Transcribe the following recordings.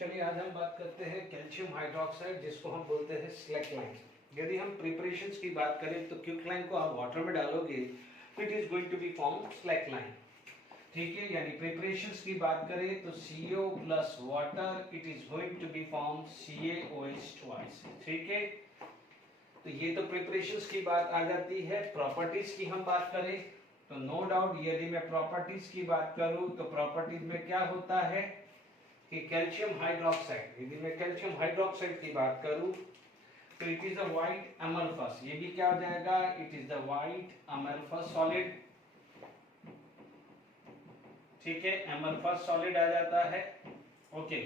चलिए आज हम बात करते हैं कैल्शियम हाइड्रोक्साइड, जिसको हम बोलते हैं स्लैकलाइन। यदि हम प्रिपरेशंस की बात करें तो क्विकलाइन को आप वाटर में डालोगे तो it is going to be form slaked lime. ठीक है, यानी प्रिपरेशंस की बात करें तो CO plus water it is going to be form CaOH twice. ठीक है, तो ये तो प्रिपरेशंस की बात आ जाती है। प्रॉपर्टीज की हम बात करें तो नो डाउट यदि मैं प्रॉपर्टीज की बात करूं तो प्रॉपर्टीज में क्या होता है कि कैल्शियम हाइड्रोक्साइड, यदि मैं कैल्शियम हाइड्रोक्साइड की बात करूं तो it is a white amorphous. ये भी क्या हो जाएगा, it is the white amorphous solid. ठीक है, अमरफस सॉलिड आ जाता है। ओके,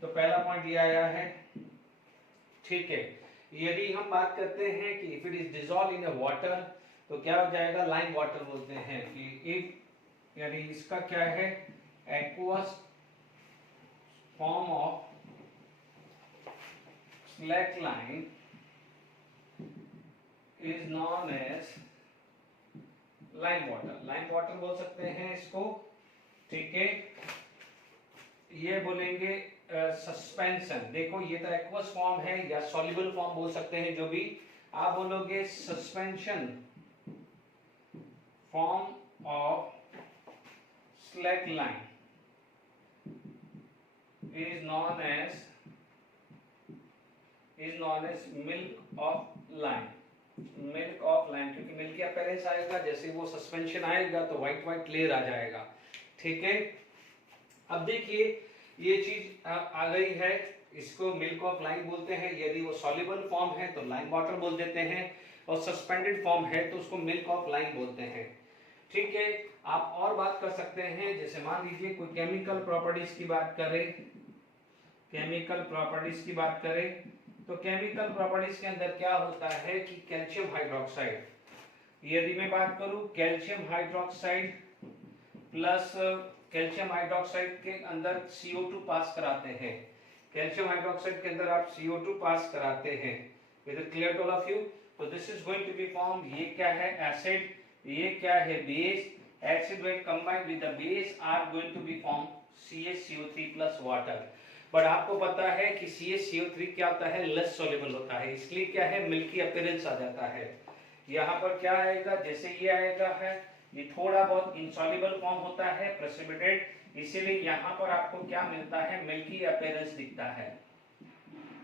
तो पहला पॉइंट ये आया है। ठीक है, यदि हम बात करते हैं कि if it is dissolve in a water तो क्या हो जाएगा, लाइम वाटर बोलते हैं कि इफ, यानी इसका क्या है, aqueous form of slackline is known as lime water। lime water बोल सकते हैं इसको। ठीक है, ये बोलेंगे सस्पेंशन। देखो ये तो एक्वस फॉर्म है या सॉल्युबल फॉर्म बोल सकते हैं, जो भी आप बोलोगे। Suspension form of slackline is known as milk of lime. Milk of lime, क्योंकि मिल्क की अपीयरेंस आएगा, जैसे वो सस्पेंशन आएगा तो व्हाइट व्हाइट लेयर आ जाएगा। ठीक है, अब देखिए ये चीज आ गई है, इसको मिल्क ऑफ लाइम बोलते हैं। यदि वो सॉल्युबल फॉर्म है तो लाइम वाटर बोल देते हैं, और सस्पेंडेड फॉर्म है तो उसको मिल्क ऑफ लाइम बोलते हैं। ठीक है, आप और बात कर सकते हैं, जैसे मान लीजिए कोई केमिकल प्रॉपर्टीज की बात करें, केमिकल प्रॉपर्टीज की बात करें तो केमिकल प्रॉपर्टीज के अंदर क्या होता है कि कैल्शियम हाइड्रोक्साइड, यदि मैं बात करूं calcium hydroxide plus calcium hydroxide के अंदर CO2 पास कराते हैं। कैल्शियम हाइड्रोक्साइड के अंदर आप CO2 पास कराते हैं, with clear to all of you. तो this is going to be form, ये क्या है, एसिड, ये क्या है, base. Acid when combined with the base are going to be form CaCO3 plus water. But आपको पता है कि CaCO3 क्या होता है, लेस सॉल्युबल होता है, इसलिए क्या है, मिल्की अपीयरेंस आ जाता है। यहाँ पर क्या आएगा, जैसे ये आएगा है, ये थोड़ा बहुत इनसॉल्युबल फॉर्म होता है, प्रेसिपिटेट, इसीलिए यहाँ पर आपको क्या मिलता है, मिल्की अपीयरेंस दिखता है।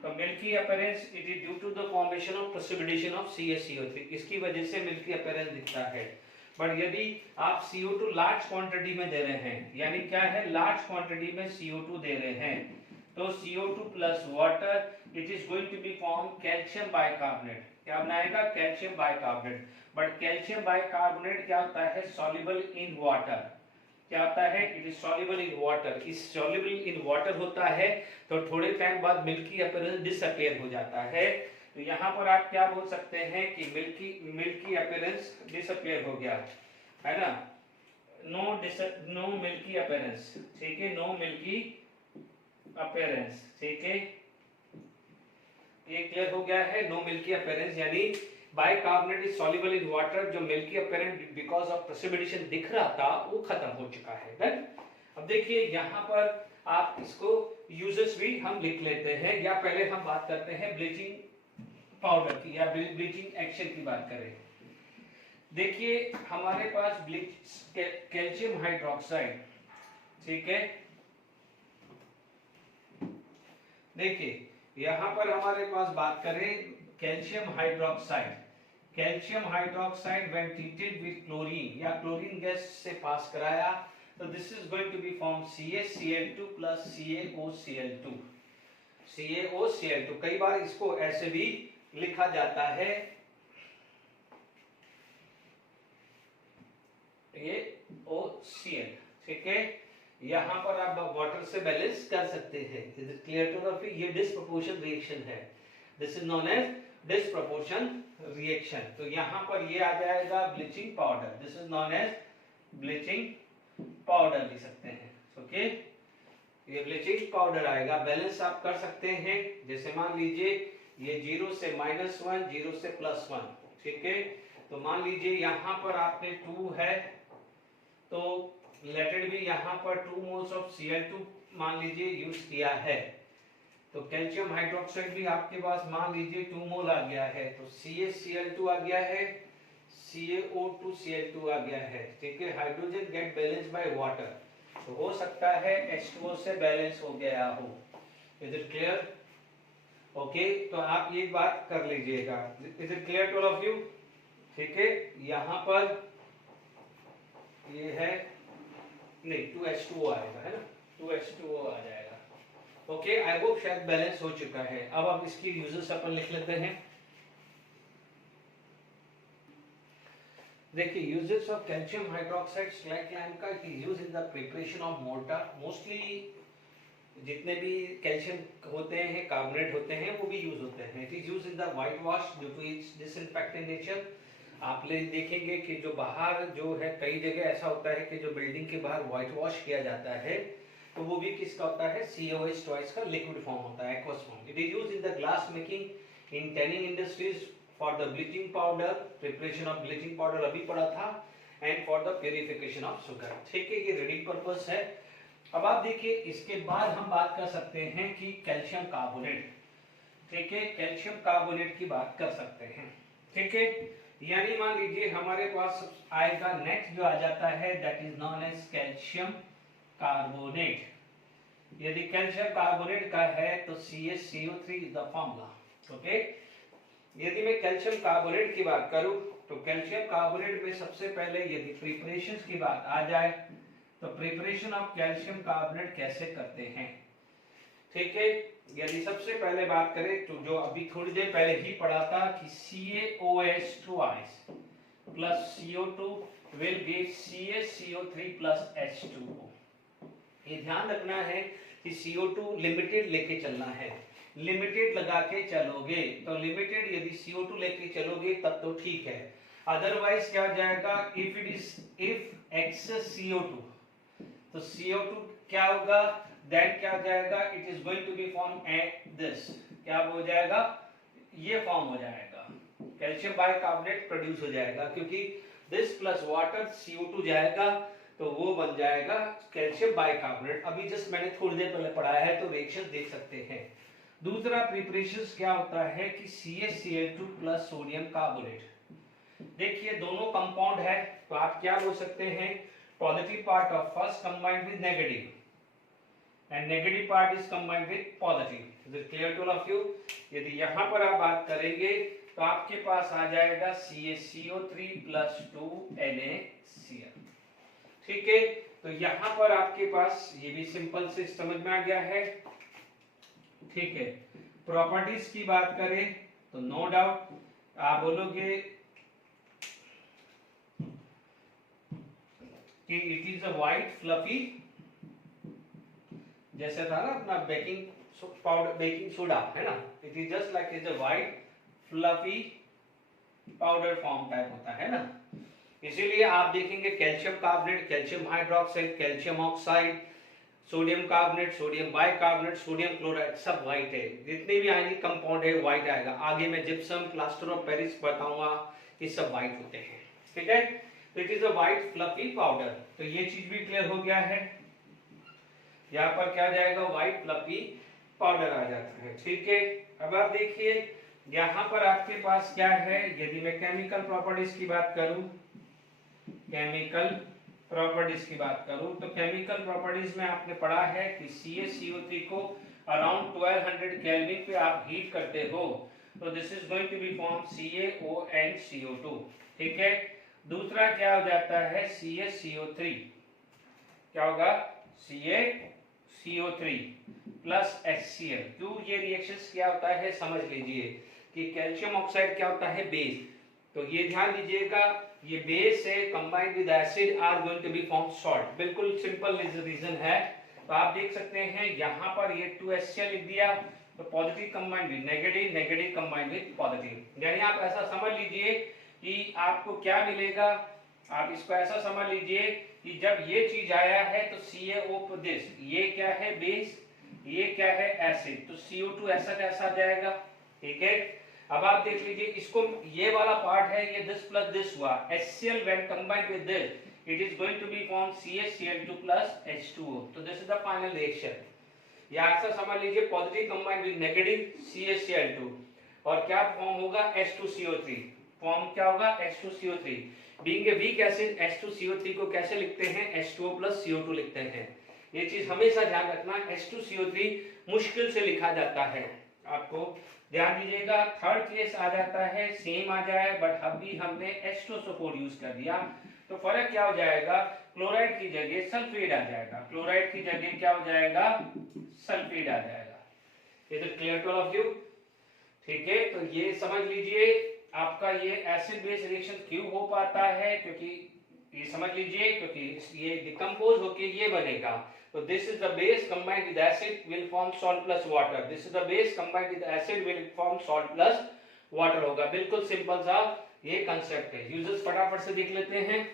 तो milky appearance it is due to the formation of precipitation of CaCO3, इसकी वजह से मिल्की अपीयरेंस दिखता है। बट यदि आप CO2 लार्ज क्वांटिटी में दे रहे हैं, यानी क्या है, लार्ज क्वांटिटी में CO2 दे रहे हैं, तो CO2 plus water it is going to be form calcium bicarbonate. क्या बनाएगा, calcium bicarbonate. But calcium bicarbonate क्या होता है, सॉल्युबल इन वाटर। क्या होता है, it is soluble in water. इस सॉल्युबल इन वाटर होता है तो थोड़े टाइम बाद मिल्की अपीयरेंस डिसअपीयर हो जाता है। तो यहाँ पर आप क्या बोल सकते हैं कि मिल्की अपीयरेंस डिसअपीयर हो गया है ना, नो मिल्की अपीयरेंस। ठीक है, नो मिल्की अपीयरेंस। ठीक है, ये क्लियर हो गया है, नो मिल्की अपीयरेंस, यानी bicarbonate is soluble in water, जो milky appearance because of precipitation दिख रहा था वो खत्म हो चुका है। डन। अब देखिए यहाँ पर आप इसको यूजेस भी हम लिख लेते हैं, या पहले हम बात करते हैं ब्लीचिंग पाउडर की या ब्लीचिंग एक्शन की बात करें। देखिए हमारे पास कैल्शियम हाइड्रोक्साइड, ठीक है, देखिए यहां पर हमारे पास बात करें calcium hydroxide. Calcium hydroxide when treated with chlorine या क्लोरीन गैस से पास कराया तो this is going to be form CaCl2 plus CaOCl2। CaOCl2 कई बार इसको ऐसे भी लिखा जाता है, ये OCl। ठीक है, यहां पर आप वाटर से बैलेंस कर सकते हैं। Is it clear to all? ये डिस्प्रपोर्शन रिएक्शन है, this is known as disproportion reaction. तो यहां पर ये आ जाएगा bleaching powder, this is known as bleaching powder लिख सकते हैं। ओके, ये ब्लीचिंग पाउडर आएगा, बैलेंस आप कर सकते हैं। जैसे मान लीजिए ये 0 से -1, 0 से +1। ठीक है, तो मान लीजिए यहां पर आपने 2 है तो लेट इट बी, यहां पर 2 मोल्स ऑफ Cl2 मान लीजिए यूज किया है। तो कैल्शियम हाइड्रोक्साइड भी आपके पास मान लीजिए 2 मोल आ गया है, तो CaCl2 आ गया है, CaO2Cl2 आ गया है, ठीक है। Hydrogen get balance by water, तो हो सकता है H2O से बैलेंस हो गया हो। Is it clear? ओके, तो आप ये बात कर लीजिएगा। Is it clear to all of you? ठीक है, यहाँ पर ये है नहीं 2H2O आएगा, है ना, 2H2O आ जाएगा। ओके, आई होप शायद बैलेंस हो चुका है। अब इसकी यूजेस अपन लिख लेते हैं। देखिए, uses of calcium hydroxide slaked lime का, it is used in the preparation of mortar. Mostly जितने भी कैल्शियम होते हैं, कार्बोनेट होते हैं, वो भी यूज होते हैं। It is used in the whitewash due to its disinfectant nature. आप देखेंगे कि जो बाहर जो है, कई जगह ऐसा होता है कि जो बिल्डिंग के बाहर व्हाइट वॉश किया जाता है, तो वो भी किसका होता है, COH ट्वाइस का लिक्विड फॉर्म होता है, aqueous form. It is used in the glass making, in tanning industries, for the bleaching powder, preparation of bleaching powder अभी पढ़ा था, and for the purification of sugar. ठीक है, ये रीडिंग पर्पस है। अब आप देखिए, इसके बाद हम बात कर सकते हैं कि कैल्शियम कार्बोनेट, ठीक है, कैल्शियम कार्बोनेट की बात कर सकते हैं। ठीक है, यानी मान लीजिए हमारे पास आएगा नेक्स्ट जो आ जाता है, that is known as calcium carbonate. यदि कैल्शियम कार्बोनेट का है तो CaCO3 is the formula. Okay, यदि मैं कैल्शियम कार्बोनेट की बात करूं, तो कैल्शियम कार्बोनेट में सबसे पहले यदि प्रिपरेशंस की बात आ जाए, तो प्रिपरेशन ऑफ कैल्शियम कार्बोनेट कैसे करते हैं। ठीक है, यदि सबसे पहले बात करें तो जो अभी थोड़ी देर पहले ही पढ़ा था कि CaOH twice plus CO2 will give CaCO3 plus H2O। ये ध्यान रखना है कि CO2 लिमिटेड लेके चलना है। लिमिटेड लगा के चलोगे तो लिमिटेड, यदि CO2 लेके चलोगे तब तो ठीक है, अदरवाइज क्या हो जाएगा, इफ एक्सेस CO2, तो CO2 क्या होगा, देन क्या हो जाएगा, it is going to be form at this, क्या हो जाएगा, ये फॉर्म हो जाएगा, कैल्शियम बाइकार्बोनेट प्रोड्यूस हो जाएगा, क्योंकि दिस प्लस वाटर CO2 जाएगा तो वो बन जाएगा कैल्शियम बाइकार्बोनेट। अभी जस्ट मैंने थोड़ी देर पहले पढ़ाया है, तो रिएक्शन देख सकते हैं। दूसरा प्रिपरेशन क्या होता है कि CaCl2 प्लस सोडियम कार्बोनेट। देखिए, दोनों कंपाउंड है, तो आप क्या बोल सकते हैं, positive part of first combined with negative, and negative part is combined with positive. Is it clear to all of you? यदि यहाँ पर आप बात करेंगे तो आपके पास आ जाएगा CaCO3 plus 2NaCl। ठीक है, तो यहाँ पर आपके पास ये भी सिंपल से समझ में आ गया है। ठीक है, प्रॉपर्टीज की बात करें तो नो डाउट आप बोलोगे कि it is a white fluffy, जैसे था ना अपना बेकिंग पाउडर, बेकिंग सोडा है ना, it is just like is a white fluffy powder form type होता है ना। इसीलिए आप देखेंगे calcium carbonate, calcium hydroxide, calcium oxide, sodium carbonate, sodium bicarbonate, sodium chloride, सब व्हाइट है। जितने भी आयनिक कंपाउंड है व्हाइट आएगा। आगे मैं जिप्सम, प्लास्टर ऑफ पेरिस बताऊंगा, ये सब व्हाइट होते हैं। ठीक है, तो it is a white fluffy powder. तो ये चीज भी क्लियर हो गया है। यहाँ पर क्या जाएगा, व्हाइट फ्लफी पाउडर आ जाता है। ठीक है, अब आप देखिए यहाँ पर आपके पास क्या है, यदि मैं केमिकल प्रॉपर्टीज की बात करूं, केमिकल प्रॉपर्टीज की बात करूं तो केमिकल प्रॉपर्टीज में आपने पढ़ा है कि CaCO3 को अराउंड 1200 केल्विन पे आप हीट करते हो तो this is going to be form CaO2। ठीक है, दूसरा क्या हो जाता है, CaCO3 क्या होगा, CaCO3 प्लस HCl। क्यों ये रिएक्शंस क्या होता है समझ लीजिए कि कैल्शियम ऑक्साइड क्या होता है, बेस, तो ये ध्यान दीजिएगा, ये बेस है combined with acid are going to be form salt. बिल्कुल सिंपल रीजन है। तो आप देख सकते हैं यहाँ पर ये 2HCl लिख दिया, तो positive combined with negative, negative combined with positive. यानी आप ऐसा समझ लीजिए कि आपको क्या मिलेगा, आप इसको ऐसा समझ लीजिए कि जब ये चीज आया है तो CaO दिस, ये क्या है बेस, ये क्या है एसिड, तो CO2 ऐसा कैसा जाएगा। ठीक है, अब आप देख लीजिए इसको, ये वाला पार्ट है, ये दिस प्लस दिस हुआ, HCl when combined with this it is going to be form CaCl2 plus H2O। तो this is the final reaction. या ऐसा समझ लीजिए positive combine with negative CaCl2 और क्या फॉर्म होगा H2CO3। फॉर्म क्या होगा H2CO3। Being a weak acid H2CO3 को कैसे लिखते हैं H2O + CO2 लिखते हैं। ये चीज हमेशा ध्यान रखना, H2CO3 मुश्किल से लिखा जाता है, आपको ध्यान दीजिएगा। थर्ड केस आ जाता है सेम आ जाए बट अभी हमने H2SO4 यूज कर दिया तो फर्क क्या हो जाएगा, क्लोराइड की जगह सल्फेट आ जाएगा, क्लोराइड की जगह क्या हो जाएगा सल्फेट आ जाएगा। Is it clear to all of you? ठीक है, तो ये समझ लीजिए आपका ये एसिड बेस रिएक्शन क्यों हो पाता है, क्योंकि ये समझ लीजिए क्योंकि ये डिकम्पोज होके ये बनेगा। तो this is the base combined with acid will form salt plus water, this is the base combined with acid will form salt plus water होगा। बिल्कुल सिंपल सा ये कांसेप्ट है। यूजेस फटाफट से देख लेते हैं।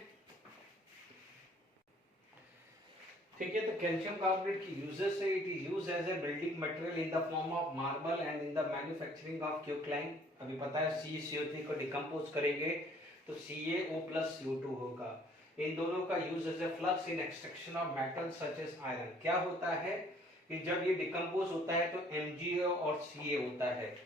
ठीक है, तो कैल्शियम कार्बोनेट की यूजेस है, it is used as a building material in the form of marble and in the manufacturing of quicklime. अभी पता है CaCO3 को डिकम्पोज करेंगे तो CaO + CO2 होगा। इन दोनों का use as a flux in extraction of metal such as iron. क्या होता है कि जब ये डिकम्पोज होता है तो MgO और Ca होता है।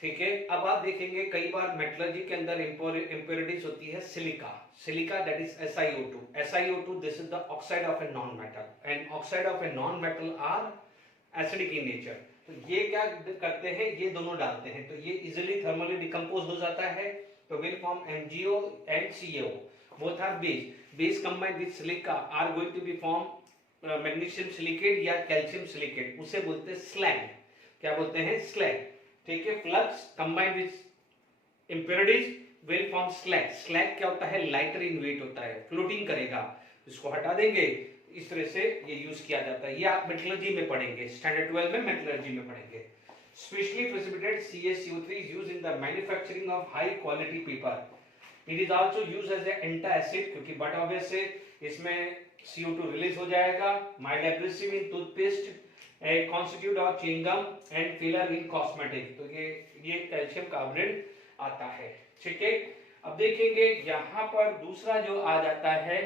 ठीक है, अब आप देखेंगे कई बार मेटलर्जी के अंदर इंप्योरिटीज होती है silica, silica that is SiO2। SiO2 this is the oxide of a non metal and oxide of a non metal are acidic in nature. तो ये क्या करते हैं, ये दोनों डालते हैं तो ये इजीली थर्मली डिकम्पोज हो जाता है तो will form MgO and CaO, both are base combined with silica are going to be form magnesium silicate या कैल्शियम सिलिकेट, उसे बोलते हैं स्लैग। क्या बोलते हैं स्लैग। ठीक है, flux combined with impurities will form slag. Slag क्या होता है, लाइटर इन वेट होता है, फ्लोटिंग करेगा, इसको हटा देंगे, इस तरह से ये यूज किया जाता है। ये आप मेटलर्जी में पढ़ेंगे, स्टैंडर्ड 12 में मेटलर्जी में पढ़ेंगे। Specially precipitate CaCO3 is used in the manufacturing of high quality paper. It is also used as an anti-acid क्योंकि बट ऑब्वियस से इसमें CO2 रिलीज हो जाएगा। Mild abrasive in toothpaste, constitute of chewing gum and filler in cosmetic। तो ये calcium carbonate आता है। ठीक है, अब देखेंगे यहाँ पर दूसरा जो आ जाता है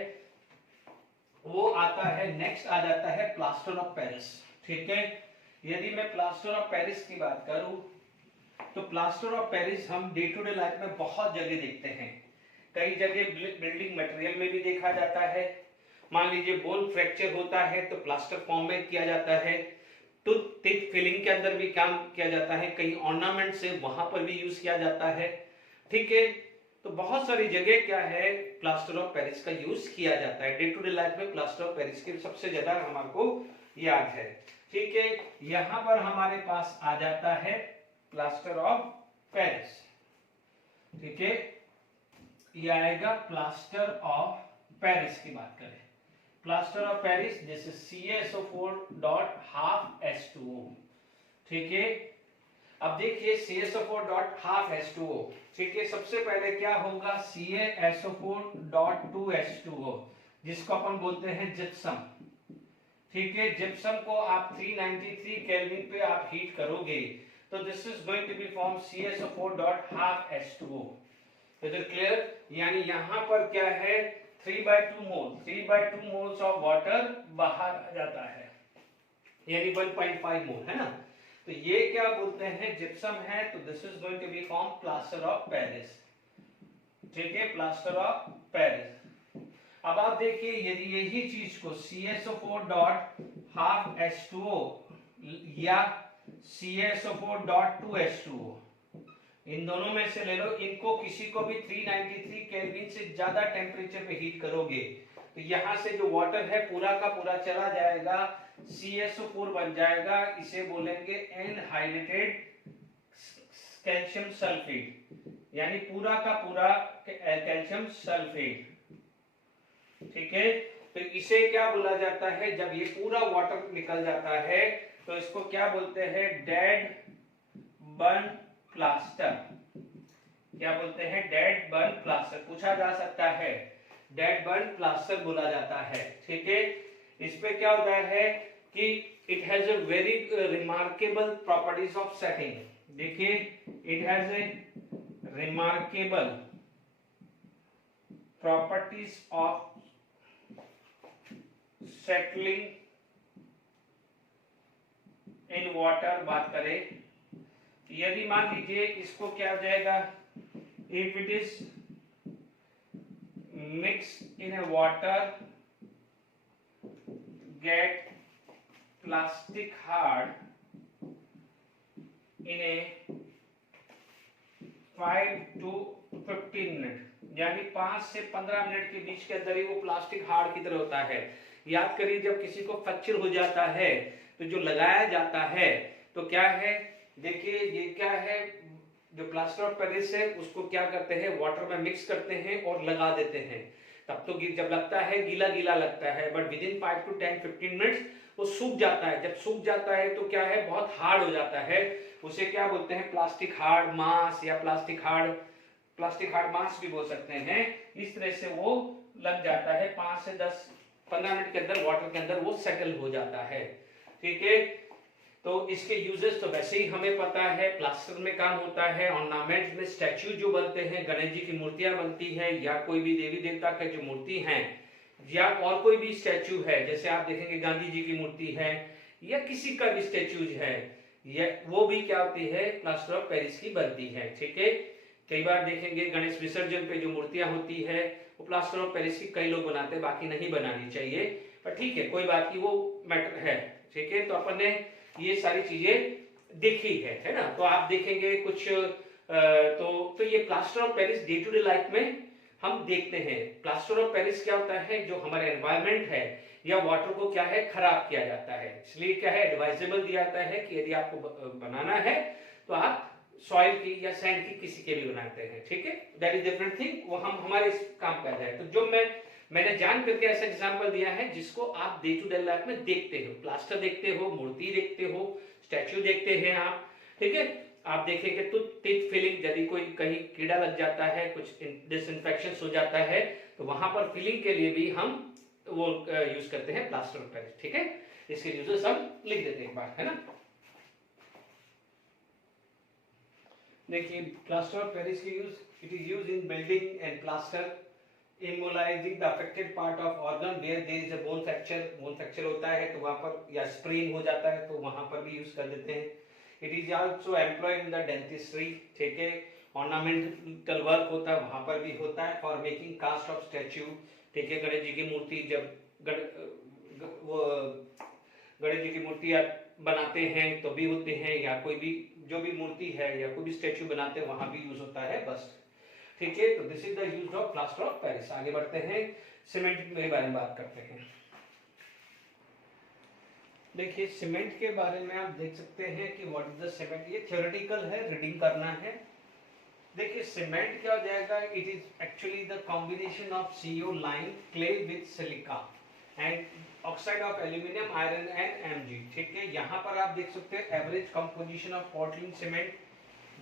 वो आता है, नेक्स्ट आ जाता है प्लास्टर ऑफ पेरिस। ठीक है, यदि मैं प्लास्टर ऑफ पेरिस की बात करूं तो प्लास्टर ऑफ पेरिस हम डे टू डे लाइफ में बहुत जगह देखते हैं। कई जगह बिल्डिंग मटेरियल में भी देखा जाता है। मान लीजिए बोन फ्रैक्चर होता है तो प्लास्टर फॉर्म में किया जाता है। टूथ टिप फिलिंग के अंदर भी काम किया जाता है, कहीं ऑर्नामेंट से वहां पर भी यूज किया जाता है। ठीक है, तो बहुत सारी जगह क्या है प्लास्टर ऑफ पेरिस का यूज किया जाता है। डे टू डे लाइफ में प्लास्टर ऑफ पेरिस के सबसे ज्यादा हमको याद है। ठीक है, यहां पर हमारे पास आ जाता है प्लास्टर ऑफ पेरिस। ठीक है, ये आएगा प्लास्टर ऑफ पेरिस की बात करें। Plaster of Paris this is CaSO4.12H2O। ठीक है, अब देखिए CaSO4.12H2O। ठीक है, सबसे पहले क्या होगा CaSO4.2H2O जिसको अपन बोलते हैं जिप्सम। ठीक है, जिप्सम को आप 393 केल्विन पे आप हीट करोगे तो this is going to be form CaSO4.12H2O। Is it clear? यानी यहां पर क्या है 3/2 मोल्स ऑफ वाटर बाहर आ जाता है, यानी 1.5 मोल है ना। तो ये क्या बोलते हैं जिप्सम है, तो this is going to be form plaster of Paris. ठीक है, प्लास्टर ऑफ पेरिस। अब आप देखिए यदि यही चीज को CaSO4.12H2O या CaSO4.2H2O इन दोनों में से ले लो, इनको किसी को भी 393 केल्विन से ज्यादा टेम्परेचर पे हीट करोगे तो यहां से जो वाटर है पूरा का पूरा चला जाएगा, CaSO4 बन जाएगा, इसे बोलेंगे एनहाइड्रेटेड कैल्शियम सल्फेट, यानी पूरा का पूरा कैल्शियम सल्फेट। ठीक है, तो इसे क्या बोला जाता है, जब ये पूरा वाटर निकल जाता है तो इसको क्या बोलते हैं डेड बर्न प्लास्टर। क्या बोलते हैं डेड बर्न प्लास्टर, पूछा जा सकता है, डेड बर्न प्लास्टर बोला जाता है। ठीक है, इस पे क्या होता है कि it has a very remarkable properties of setting. देखिए it has a remarkable properties of settling in water बात करें, यदि मान लीजिए इसको क्या हो जाएगा, if it is mix in a water get plastic hard in a 5 to 15 minute, यानी 5 से 15 मिनट के बीच के अंदर ही वो प्लास्टिक हार्ड की तरह होता है। याद करिए जब किसी को फ्रैक्चर हो जाता है तो जो लगाया जाता है तो क्या है, देखिए ये क्या है, जो प्लास्टर ऑफ पेरिस है उसको क्या करते हैं, वाटर में मिक्स करते हैं और लगा देते हैं। तब तो जब लगता है गीला गीला लगता है, but with in 5 to 10-15 minutes वो सूख जाता है। जब सूख जाता है तो क्या है, बहुत हार्ड हो जाता है। उसे क्या बोलते हैं, प्लास्टिक हार्ड मास या प्लास्टिक हार्ड मास भी बोल सकते हैं। इस तरह से वो लग जाता है, 5 से 10-15 मिनट के अंदर वाटर के अंदर वो सेटल हो जाता है। ठीक है, तो इसके यूजेस तो वैसे ही हमें पता है, प्लास्टर में काम होता है, ऑर्नामेंट में स्टैचू जो बनते हैं, गणेश जी की मूर्तियां बनती हैं, या कोई भी देवी देवता के जो मूर्ति हैं, या और कोई भी स्टैचू है, जैसे आप देखेंगे गांधी जी की मूर्ति है या किसी का भी स्टैचूज है, या वो भी क्या होती है, प्लास्टर ऑफ पेरिस की बनती है। ठीक है, कई बार देखेंगे गणेश विसर्जन पे जो मूर्तियां होती है वो प्लास्टर ऑफ पेरिस की कई लोग बनाते हैं, बाकी नहीं बनानी चाहिए, पर ठीक है कोई बात की, वो मैटर है। ठीक है, तो अपन ने ये सारी चीजें देखी है ना। तो आप देखेंगे कुछ तो ये plaster of Paris day to day life में हम देखते हैं। प्लास्टर ऑफ पेरिस क्या होता है, जो हमारा एनवायरनमेंट है या वाटर को क्या है, खराब किया जाता है। इसलिए क्या है, एडवाइजेबल दिया जाता है कि यदि आपको बनाना है तो आप सॉइल की या सैंड की किसी के भी बनाते हैं। ठीक है, दैट इज डिफरेंट थिंग, वो हम हमारे इस काम कर रहे हैं। तो जो मैंने जान करके ऐसा एग्जांपल दिया है जिसको आप डे टू डे लाइफ में देखते हो, प्लास्टर देखते हो, मूर्ति देखते हो, स्टैचू देखते हैं आप। ठीक है, आप देखेंगे तो टिच फीलिंग, यदि कोई कहीं कीड़ा लग जाता है, कुछ डिसइंफेक्शन हो जाता है, तो वहां पर फीलिंग के लिए भी हम वो यूज करते हैं प्लास्टर ऑफ पेरिस। ठीक है, इसके यूजेस हम लिख देते हैं एक बार, है ना। देखिए प्लास्टर ऑफ पेरिस की use, it is use in building and plaster immobilising the affected part of organ where there is a bone fracture होता है तो वहां पर, या स्प्रेन हो जाता है तो वहां पर भी यूज कर देते हैं। It is also employed in the dentistry. ठीक है, ऑर्नामेंटल वर्क होता है वहां पर भी होता है, for making cast of statue. ठीक है, गणेश जी की मूर्ति जब गणेश जी की मूर्ति आप बनाते हैं तो भी होते हैं, या कोई भी जो भी मूर्ति है या कोई भी स्टैच्यू बनाते हैं वहां भी यूज होता है बस। ठीक है, तो this is the use of plaster of Paris. आगे बढ़ते हैं, सीमेंट के बारे में बात करते हैं। देखिए सीमेंट के बारे में आप देख सकते हैं कि व्हाट इज द सीमेंट, ये थ्योरेटिकल है, रीडिंग करना है। देखिए सीमेंट क्या हो जाएगा, it is actually the combination of CO lime clay with silica and oxide of aluminium iron and Mg। ठीक है, यहाँ पर आप देख सकते हैं average composition of Portland cement,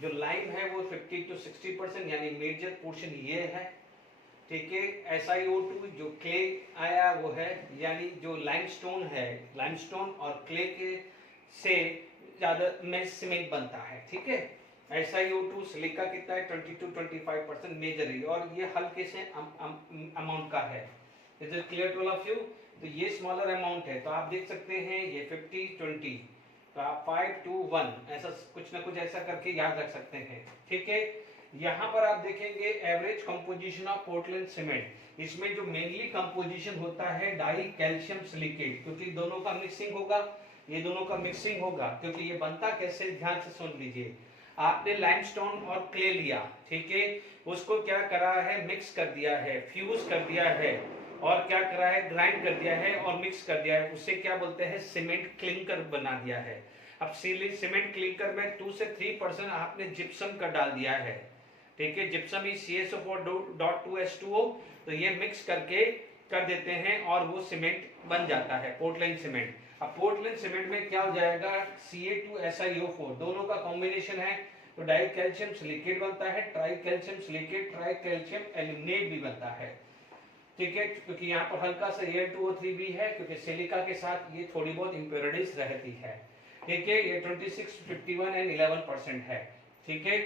जो लाइम है वो 50 to 60%, यानी मेजर पोर्शन ये है। ठीक है, SiO2 जो क्ले आया वो है, यानी जो लाइमस्टोन है, लाइमस्टोन और क्ले के से ज्यादा में सीमेंट बनता है। ठीक है, SiO2 सिलिका कितना है, 20 to 25% मेजर है, और ये हल्के से अमाउंट का है। Is it clear to all of you? तो ये स्मॉलर अमाउंट है, तो आप देख सकते हैं ये 50-20, तो आप 5 to 1 ऐसा कुछ ना कुछ ऐसा करके याद रख सकते हैं। ठीक है, यहाँ पर आप देखेंगे average composition of Portland cement, इसमें जो मेनली कंपोजिशन होता है डाई कैल्शियम सिलिकेट, क्योंकि दोनों का मिक्सिंग होगा, ये दोनों का मिक्सिंग होगा, क्योंकि ये बनता कैसे, ध्यान से सुन लीजिए। आपने लाइमस्टोन और क्ले लिया, ठीक है, उसको क्या करा है, मिक्स कर दिया है, फ्यूज कर दिया है, और क्या करा है, ग्राइंड कर दिया है और मिक्स कर दिया है, उससे क्या बोलते हैं, सीमेंट क्लिंकर बना दिया है। अब सीमेंट क्लिंकर में 2 से 3% आपने जिप्सम का डाल दिया है। ठीक है, जिप्सम इज CaSO4.2H2O, तो ये मिक्स करके कर देते हैं और वो सीमेंट बन जाता है, पोर्टलैंड सीमेंट। अब पोर्टलैंड सीमेंट में क्या हो जाएगा, Ca2SiO4 दोनों का कॉम्बिनेशन है, तो डाई कैल्शियम सिलिकेट बनता है, try calcium silicate, try calcium aluminate भी बनता है। ठीक है, क्योंकि यहाँ पर हल्का सा Al2O3 भी है, क्योंकि सिलिका के साथ ये थोड़ी बहुत इम्प्योरिटीज रहती है। ठीक है, ये 26, 51 एंड 11% है। ठीक है,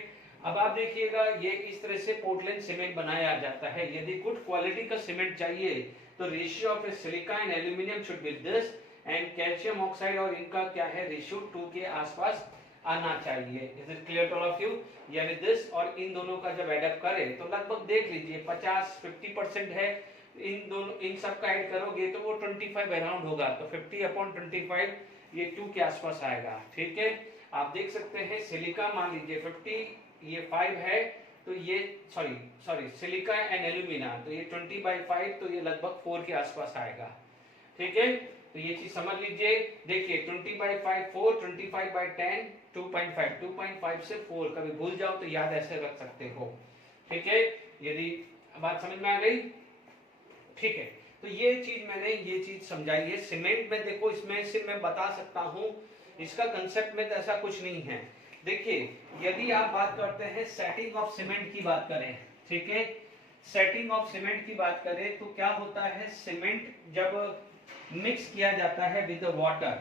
अब आप देखिएगा ये इस तरह से पोर्टलैंड सीमेंट बनाया जाता है। यदि गुड क्वालिटी का सीमेंट चाहिए तो ratio of silica and aluminium should be this, and calcium oxide और इनका क्या है रेशियो 2 के आसपास आना चाहिए। Is it clear to all of you? यानी दिस और इन दोनों का जब एड अप करें तो लगभग देख लीजिए 50-50% है, इन दोनों इन सब का ऐड करोगे तो वो 25 अराउंड होगा, तो 50/25 ये 2 के आसपास आएगा। ठीक है, आप देख सकते हैं सिलिका मान लीजिए 50, ये 5 है, तो ये सॉरी सिलिका एंड एल्यूमिना, तो ये 20/5, तो ये लगभग 4 के आसपास आएगा। ठीक है, तो ये चीज समझ लीजिए। देखिए 20/5 4, 25/10 2.5, 2.5 से 4, कभी भूल जाओ तो याद ऐसे रख सकते हो। ठीक है, यदि बात समझ में आ गई? ठीक है, तो ये चीज मैंने ये चीज समझाई है। सीमेंट में देखो, इसमें से मैं बता सकता हूं, इसका कंसेप्ट में तो ऐसा कुछ नहीं है। देखिए यदि आप बात करते हैं सेटिंग ऑफ सीमेंट की बात करें, ठीक है, सेटिंग ऑफ सीमेंट की बात करें तो क्या होता है, सीमेंट जब मिक्स किया जाता है विद वाटर,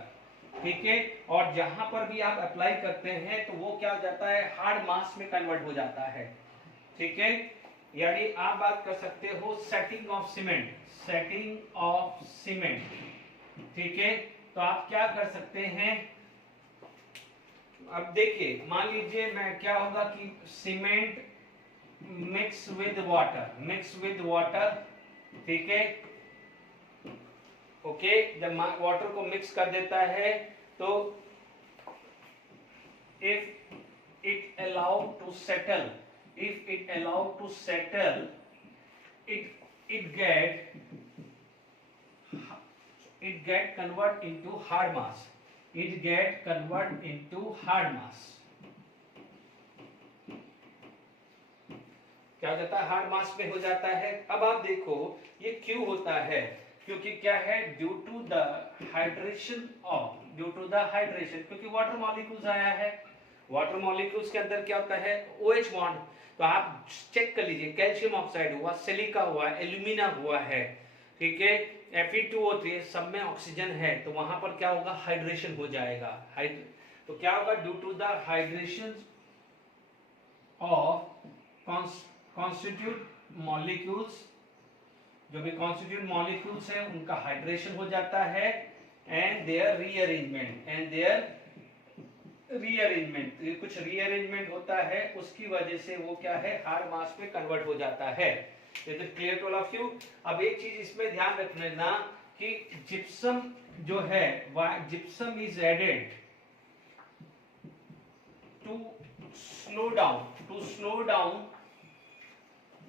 ठीक है, और जहां पर भी आप अप्लाई करते हैं तो वो क्या हो जाता है, हार्ड मास में कन्वर्ट हो जाता है। ठीक है, यानी आप बात कर सकते हो setting of cement, setting of cement. ठीक है, तो आप क्या कर सकते हैं, अब देखिए मान लीजिए मैं क्या होगा कि cement mix with water, mix with water, ठीक है, ओके, जब वाटर को मिक्स कर देता है तो if it allow to settle, if it allow to settle, it get convert into hard mass, it get convert into hard mass, क्या हो जाता है, हार्ड मास में हो जाता है। अब आप देखो ये क्यों होता है, क्योंकि क्या है, due to the hydration of, due to the hydration, क्योंकि वाटर मॉलिक्यूल्स आया है, वाटर मॉलिक्यूल्स के अंदर क्या होता है, OH बॉन्ड, तो आप चेक कर लीजिए कैल्शियम ऑक्साइड हुआ, सिलिका हुआ, एल्यूमिना हुआ है, ठीक है, Fe2O3, सब में ऑक्सीजन है, तो वहां पर क्या होगा, हाइड्रेशन हो जाएगा। तो क्या होगा, due to the hydration of constitute molecules, जो भी कॉन्स्टिट्यूट मॉलिक्यूल्स है उनका हाइड्रेशन हो जाता है, and their rearrangement, and their rearrangement, ये कुछ रीअरेंजमेंट होता है, उसकी वजह से वो क्या है, हार्ड मास में कन्वर्ट हो जाता है। Is it clear to all of you? अब एक चीज इसमें ध्यान रख लेना कि जिप्सम जो है, gypsum is added to slow down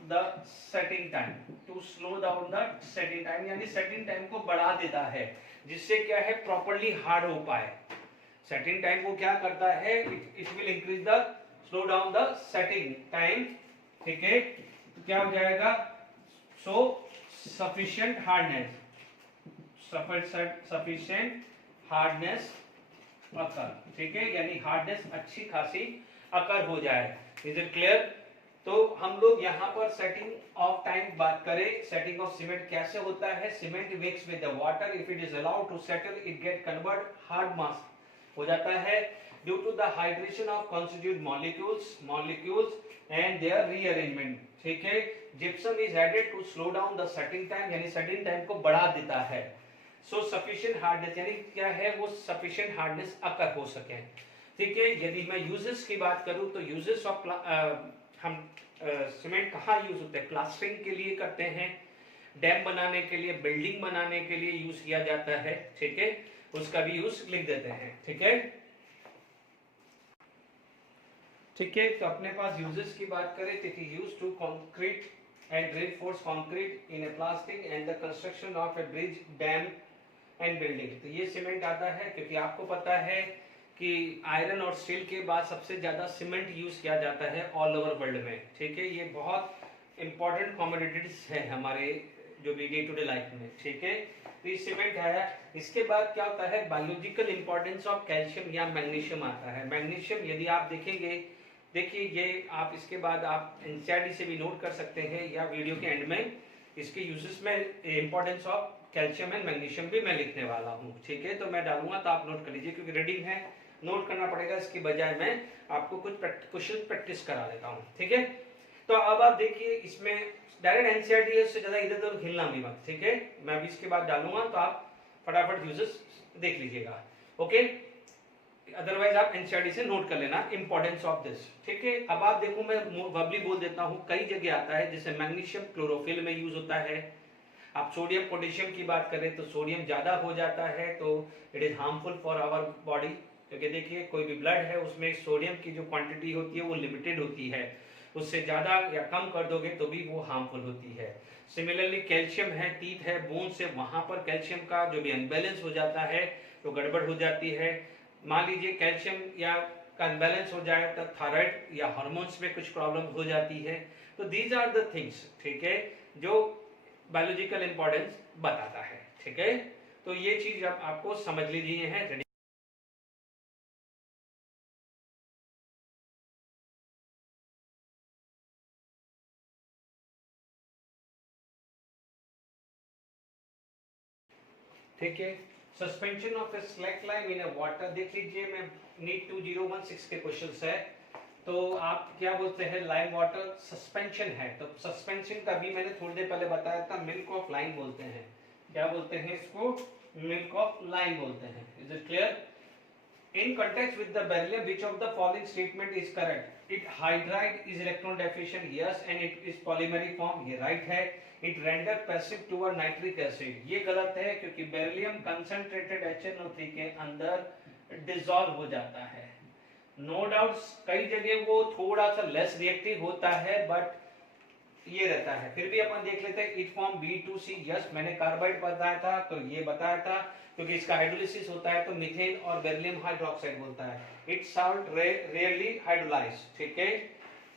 the setting time, to slow down the setting time, यानी सेटिंग टाइम को बढ़ा देता है, जिससे क्या है, प्रॉपर्ली हार्ड हो पाए। सेटिंग टाइम को क्या करता है, it will increase the, slow down the setting time, ठीक है, तो क्या हो जाएगा, सो सफिशिएंट हार्डनेस, सफिशिएंट हार्डनेस अकर, ठीक है, यानी हार्डनेस अच्छी खासी अकर हो जाए। Is it clear? तो हम लोग यहाँ पर सेटिंग ऑफ टाइम बात करें, सेटिंग ऑफ सीमेंट कैसे होता है, cement mix with the water, if it is allowed to settle it get convert hard mass हो जाता है, due to the hydration of constitute molecules and their rearrangement, ठीक है, gypsum is added to slow down the setting time, यानी setting time को बढ़ा देता है, सो सफिशिएंट हार्डनेस, यानी क्या है, वो सफिशिएंट हार्डनेस अकर हो सके, ठीक है। यदि मैं यूजेस की बात करूं तो यूजेस ऑफ हम सीमेंट कहाँ यूज होते हैं, प्लास्टरिंग के लिए करते हैं, डैम बनाने के लिए, बिल्डिंग बनाने के लिए यूज किया जाता है, ठीक है, उसका भी यूज लिख देते हैं, ठीक है, ठीक है। तो अपने पास यूजेस की बात करें तो use to concrete and reinforce concrete in a plastering and the construction of a bridge, dam and building, तो ये सीमेंट आता है, क्योंकि आपको पता है कि आयरन और स्टील के बाद सबसे ज्यादा सीमेंट यूज किया जाता है ऑल ओवर वर्ल्ड में, ठीक है, ये बहुत इंपॉर्टेंट कमोडिटीज है हमारे जो भी डे टू डे लाइफ में, ठीक है, तो ये सीमेंट है। इसके बाद क्या होता है, बायोलॉजिकल इंपॉर्टेंस ऑफ कैल्शियम या मैग्नीशियम आता है। मैग्नीशियम यदि आप देखेंगे, देखिए ये आप इसके बाद आप एनसीईआरटी से भी नोट कर सकते हैं, या वीडियो के एंड में इसके यूजेस में importance of calcium and magnesium भी मैं लिखने वाला हूँ, ठीक है, तो मैं डालूंगा तो आप नोट कर लीजिए, क्योंकि रीडिंग है, नोट करना पड़ेगा, इसकी बजाय मैं आपको कुछ क्वेश्चन प्रैक्टिस करा देता हूँ, ठीक है। तो अब आप देखिए इसमें डायरेक्ट एनसीईआरटी से ज्यादा इधर उधर हिलना भी मत, ठीक है, मैं अभी इसके बाद डालूंगा तो आप फटाफट यूजेस देख लीजिएगा, ओके। अदरवाइज आप एनसीईआरटी से नोट कर लेना इंपॉर्टेंस ऑफ दिस, ठीक है। अब आप देखो, मैं वर्बली बोल देता हूँ, कई जगह आता है, जैसे मैग्नीशियम क्लोरोफिल में यूज होता है। आप सोडियम पोटेशियम की बात करें तो सोडियम ज्यादा हो जाता है तो it is harmful for our body, क्योंकि देखिए कोई भी ब्लड है उसमें सोडियम की जो क्वांटिटी होती है वो लिमिटेड होती है, उससे ज्यादा या कम कर दोगे तो भी वो हार्मफुल होती है। सिमिलरली कैल्शियम है, टीथ है, बोन से, वहां पर कैल्शियम का जो भी अनबैलेंस हो जाता है तो गड़बड़ हो जाती है। मान लीजिए कैल्शियम या का अनबैलेंस हो जाए तो थायराइड या हार्मोन्स में कुछ प्रॉब्लम हो जाती है। तो दीज आर द थिंग्स, ठीक है, जो बायोलॉजिकल इंपॉर्टेंस बताता है, ठीक है। तो ये चीज आप आपको समझ लीजिए है। ठीक है, suspension of A slack line in a water, देख लीजिए, मैं नीट 2016 के क्वेश्चंस है। तो आप क्या बोलते हैं, लाइम वाटर सस्पेंशन है, तो सस्पेंशन का भी मैंने थोड़ी देर पहले बताया था, मिल्क ऑफ लाइम बोलते हैं। क्या बोलते हैं इसको, मिल्क ऑफ लाइम बोलते हैं। Is it clear? In context with the beryllium, which of the following statement is correct? It hydride is electron deficient, yes, and it is polymeric form, ये right है। It render passive toward nitric acid, ये गलत है, क्योंकि beryllium concentrated HNO3 के अंदर dissolve हो जाता है। नो डाउट कई जगह वो थोड़ा सा लेस रिएक्टिव होता है, बट ये रहता है। फिर भी अपन देख लेते हैं, इट फॉर्म B2C, यस, मैंने कार्बाइड बताया था तो ये बताया था, क्योंकि इसका हाइड्रोलिसिस होता है तो मीथेन और बेरिलियम हाइड्रोक्साइड बोलता है। इट सॉल्ट रेयरली हाइड्रोलाइज, ठीक है।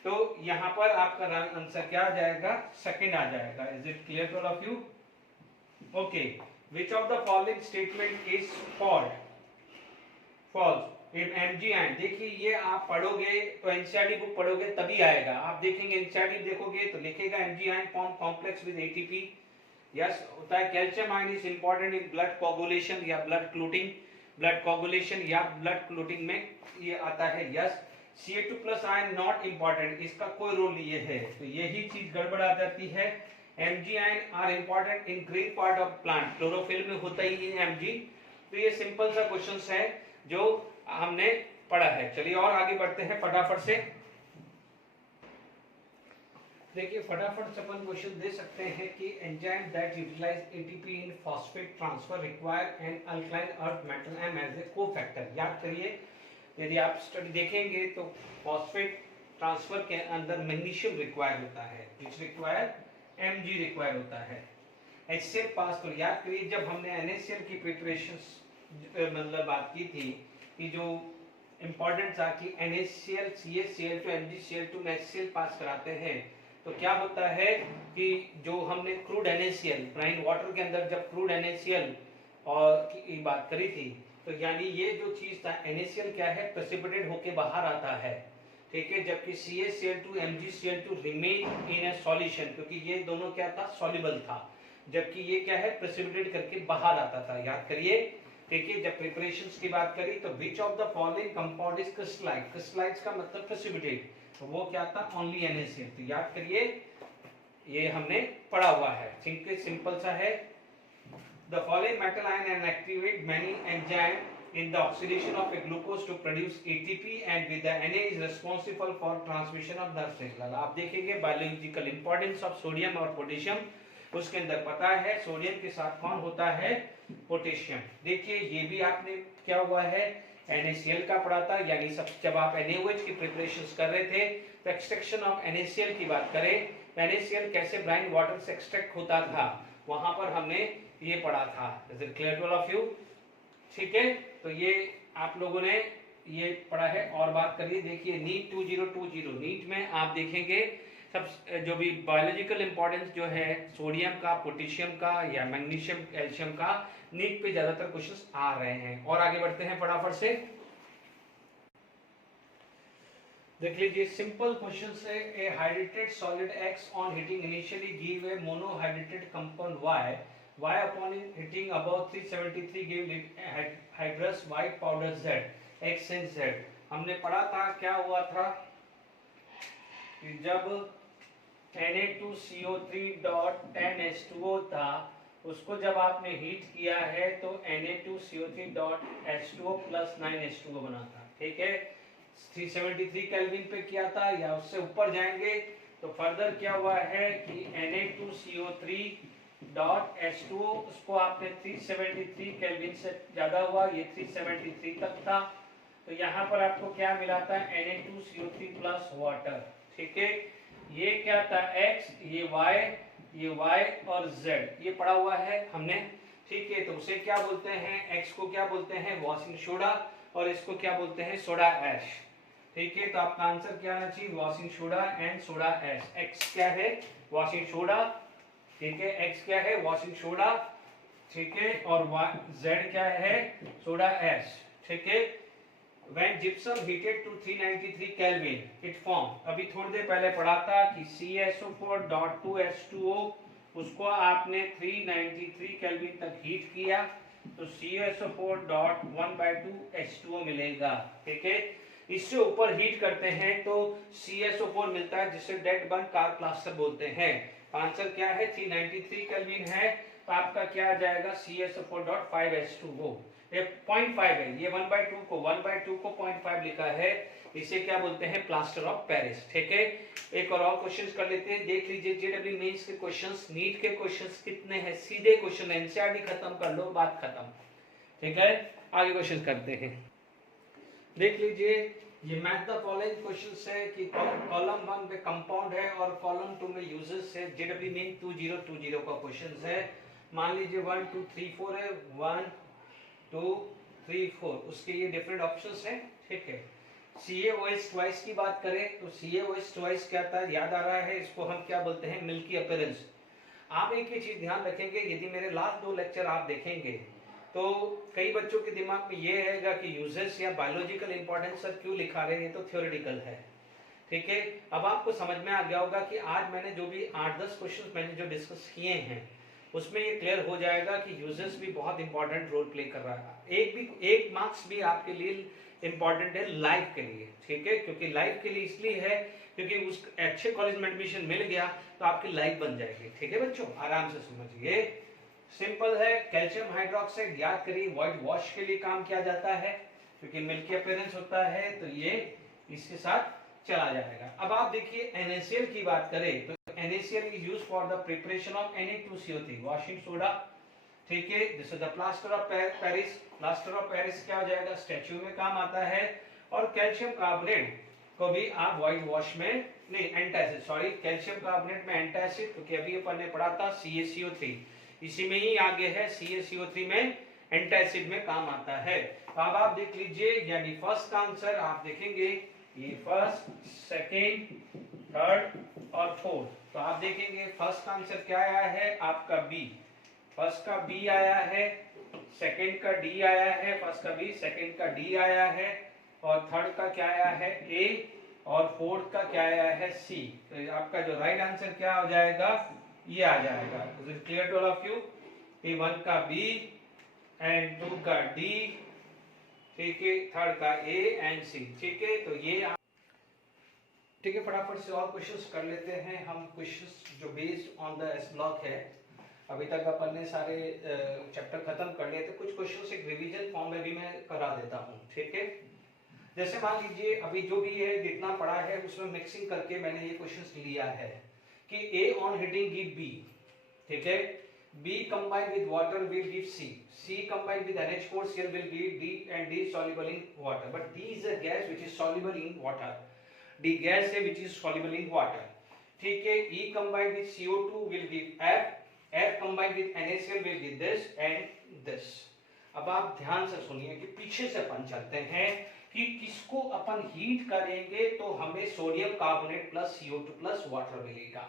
तो यहाँ पर आपका आंसर क्या आ जाएगा, सेकंड आ जाएगा। Is it clear to all of you? Okay, which of the following statement is false? Mg ion, देखिए ये आप पढ़ोगे तो एनसीईआरटी बुक पढ़ोगे तभी आएगा। आप देखेंगे एनसीईआरटी देखोगे तो लिखेगा MG ion form complex with ATP, yes होता है। Calcium ion is important in blood coagulation या ब्लड क्लोटिंग, ब्लड कोगुलेशन या ब्लड क्लोटिंग में ये आता है, yes. Ca2 plus ion not important, इसका कोई रोल नहीं है, तो यही चीज गड़बड़ आ जाती है। Mg ion are important in green part of plant, chlorophyll में होता ही है Mg। तो ये सिंपल सा क्वेश्चन है जो हमने पढ़ा है। चलिए और आगे बढ़ते हैं फटाफट से। देखिए फटाफट से अपन क्वेश्चन दे सकते हैं कि enzyme that utilize ATP in phosphate transfer require an alkaline earth metal M as a cofactor. याद करिए, यदि आप स्टडी देखेंगे तो फॉस्फेट ट्रांसफर के अंदर मैग्नीशियम रिक्वायर होता है, विच रिक्वायर Mg रिक्वायर होता है। HCl पास तो याद करिए, जब हमने NaCl की प्रिपरेशन मतलब बात की थी कि जो इंपॉर्टेंट था कि NaCl CaCl2 MgCl2 में HCl पास कराते हैं, तो क्या होता है कि जो हमने क्रूड NaCl ब्राइन वाटर के अंदर जब क्रूड NaCl और की बात करी थी, तो यानी ये जो चीज था NaCl क्या है, प्रेसिपिटेट होके बाहर आता है, ठीक है, जबकि CaCl2 MgCl2 remain in A solution, क्योंकि ये दोनों क्या था, सॉल्युबल था, जबकि ये क्या है, प्रेसिपिटेट करके बाहर आता था। याद करिए, ठीक है। जब प्रिपरेशंस की बात करी तो which of the following compound is crystallize, crystallize का मतलब प्रेसिपिटेट, तो वो क्या था, ओनली NaCl। तो याद करिए, ये हमने पढ़ा हुआ है, सिंपल सा है। The following metal ion and activate many enzyme in the oxidation of a glucose to produce ATP and with the Na is responsible for transmission of nerve signal। आप देखेंगे बायोलॉजिकल इंपॉर्टेंस ऑफ सोडियम और potassium, उसके अंदर पता है sodium के साथ कौन होता है, पोटेशियम। देखिए ये भी आपने क्या हुआ है, NaCl का पढ़ा था, यानी सब जब आप NaOH की प्रिपरेशंस कर रहे थे तो एक्सट्रैक्शन ऑफ NaCl की बात करें, NaCl कैसे ब्राइन वाटर से एक्सट्रैक्ट होता था, वहां पर हमने ये पढ़ा था। Is it clear to all of you? ठीक है, तो ये आप लोगों ने ये पढ़ा है। और बात करिए, देखिए नीट 2020 नीट में आप देखेंगे सब जो भी बायोलॉजिकल इंपॉर्टेंस जो है सोडियम का, पोटेशियम का या मैग्नीशियम कैल्शियम का, नीट पे ज्यादातर क्वेश्चंस आ रहे हैं। और आगे बढ़ते हैं फटाफट से, देख लीजिए सिंपल क्वेश्चन है। A hydrated solid X on heating initially give a monohydrated compound Y upon hitting above 373 give hydrous white powder Z, X and Z। हमने पढ़ा था क्या हुआ था कि जब Na2CO3 डॉट 10H2O था उसको जब आपने हीट किया है तो Na2CO3.H2O प्लस 9H2O बना था, ठीक है। 373 केल्विन पे किया था या उससे ऊपर जाएंगे तो फर्दर क्या हुआ है कि Na2CO3.H2O उसको आपने 373 केल्विन से ज्यादा हुआ, ये 373 तक था, तो यहाँ पर आपको क्या मिला था Na2CO3 प्लस वाटर, ठीक है। ये क्या था X, ये Y और Z ये पड़ा हुआ है हमने, ठीक है। तो उसे क्या बोलते हैं, X को क्या बोलते हैं वॉशिंग सोडा और इसको क्या बोलते हैं सोडा ऐश, ठीक है। तो आपका आंसर क्या आना चाहिए washing soda and soda ash. X क्या है वॉशिंग सोडा, ठीक है, X क्या है वॉशिंग सोडा, ठीक है, और Z क्या है सोडा ऐश, ठीक है। When gypsum heated to 393 Kelvin, it formed, अभी थोड़ी देर पहले पढ़ा था कि CaSO4.2H2O उसको आपने 393 केल्विन तक हीट किया तो CaSO4.1/2H2O मिलेगा, ठीक है। इससे ऊपर हीट करते हैं तो CaSO4 मिलता है जिसे डेड बर्न कार प्लास्टर बोलते हैं। आंसर क्या है 393 केल्विन है, तो आपका क्या आ जाएगा CaSO4.5H2O, ये 0.5 है, ये 1/2 को 0.5 लिखा है, इसे क्या बोलते हैं प्लास्टर ऑफ पेरिस, ठीक है। एक और क्वेश्चंस कर लेते हैं, देख लीजिए जेडब्ल्यू मेंस के क्वेश्चंस, नीट के क्वेश्चंस कितने हैं, सीधे क्वेश्चन, एनसीईआरटी खत्म कर लो, बात खत्म, ठीक है। आगे क्वेश्चन करते हैं, देख लीजिए ये मैथ द फॉलोइंग क्वेश्चंस है कि कॉलम 1 में कंपाउंड है और कॉलम 2 में यूजेस है, जेडब्ल्यू मेन 2020 का क्वेश्चंस है। मान लीजिए 1 2 3 4 है, 1 2 3 4 उसके ये डिफरेंट ऑप्शंस हैं, ठीक है। CaOH ट्वाइस की बात करें तो CaOH ट्वाइस क्या था याद आ रहा है, इसको हम क्या बोलते हैं मिल्की अपीयरेंस। आप एक ही चीज ध्यान रखेंगे, यदि मेरे लास्ट 2 लेक्चर आप देखेंगे तो कई बच्चों के दिमाग में ये रहेगा कि यूजेस या बायोलॉजिकल इंपॉर्टेंस सर क्यों लिखा रहे हैं, ये तो थ्योरेटिकल है, ठीक है। अब आपको समझ में आ गया होगा कि आज मैंने जो भी 8-10 क्वेश्चन मैंने जो डिस्कस किए हैं उसमें ये क्लियर हो जाएगा कि यूजेस भी बहुत इंपॉर्टेंट रोल प्ले कर रहा है। एक मार्क्स भी आपके लिए इंपॉर्टेंट है लाइफ के लिए, ठीक है, क्योंकि लाइफ के लिए इसलिए है क्योंकि उस अच्छे कॉलेज में एडमिशन मिल गया तो आपकी लाइफ बन जाएगी, ठीक है बच्चों, आराम से समझिए, सिंपल है। कैल्शियम हाइड्रोक्साइड याद करिए व्हाइट वॉश के लिए काम किया जाता है क्योंकि मिल्की अपीयरेंस होता है, तो ये इसके साथ चला जाएगा। अब आप देखिए NaCl की बात करें तो NaCl is used for the preparation of Na2CO3 washing soda, ठीक है। This is the plaster of Paris, plaster of Paris क्या हो जाएगा स्टैच्यू में काम आता है। और कैल्शियम कार्बोनेट को भी आप व्हाइट वॉश में नहीं एंटासिड, सॉरी कैल्शियम कार्बोनेट में एंटासिड, क्योंकि अभी अपन ने पढ़ा था CaCO3 इसी में ही आगे है, CaCO3 में एंटासिड में काम आता है। तो अब आप देख लीजिए यानी फर्स्ट का आंसर आप देखेंगे ये फर्स्ट सेकेंड थर्ड और फोर्थ, तो आप देखेंगे फर्स्ट का आंसर क्या आया है आपका बी, फर्स्ट का बी आया है, सेकेंड का डी आया है, फर्स्ट का बी सेकेंड का डी आया है और थर्ड का क्या आया है ए और फोर्थ का क्या आया है सी। तो आपका जो राइट आंसर क्या हो जाएगा ये आ जाएगा। Is it clear to all of you कि 1 का बी एंड 2 का डी, ठीक है, थर्ड का ए एंड सी, ठीक है। तो ये ठीक है, फटाफट से और क्वेश्चंस कर लेते हैं हम, क्वेश्चंस जो based on the S block है। अभी तक अपन ने सारे चैप्टर खत्म कर लिए थे, कुछ क्वेश्चंस एक रिवीजन फॉर्म में भी मैं करा देता हूँ, ठीक है। जैसे मान लीजिए अभी जो भी है जितना पढ़ा है उसमें मिक्सिंग करके मैंने ये क्वेश्चंस लिया है कि A on heating give B, ठीक है, B combined with water will give C, C combined with NH4Cl will give D and D soluble in water, but D is a gas which is soluble in water, D gas है which is soluble in water, ठीक है। E combined with CO2 will give F, F combined with NaCl will give this and this। अब आप ध्यान से सुनिए कि पीछे से अपन चलते हैं कि किसको अपन हीट करेंगे तो हमें sodium carbonate plus CO2 plus water मिलेगा।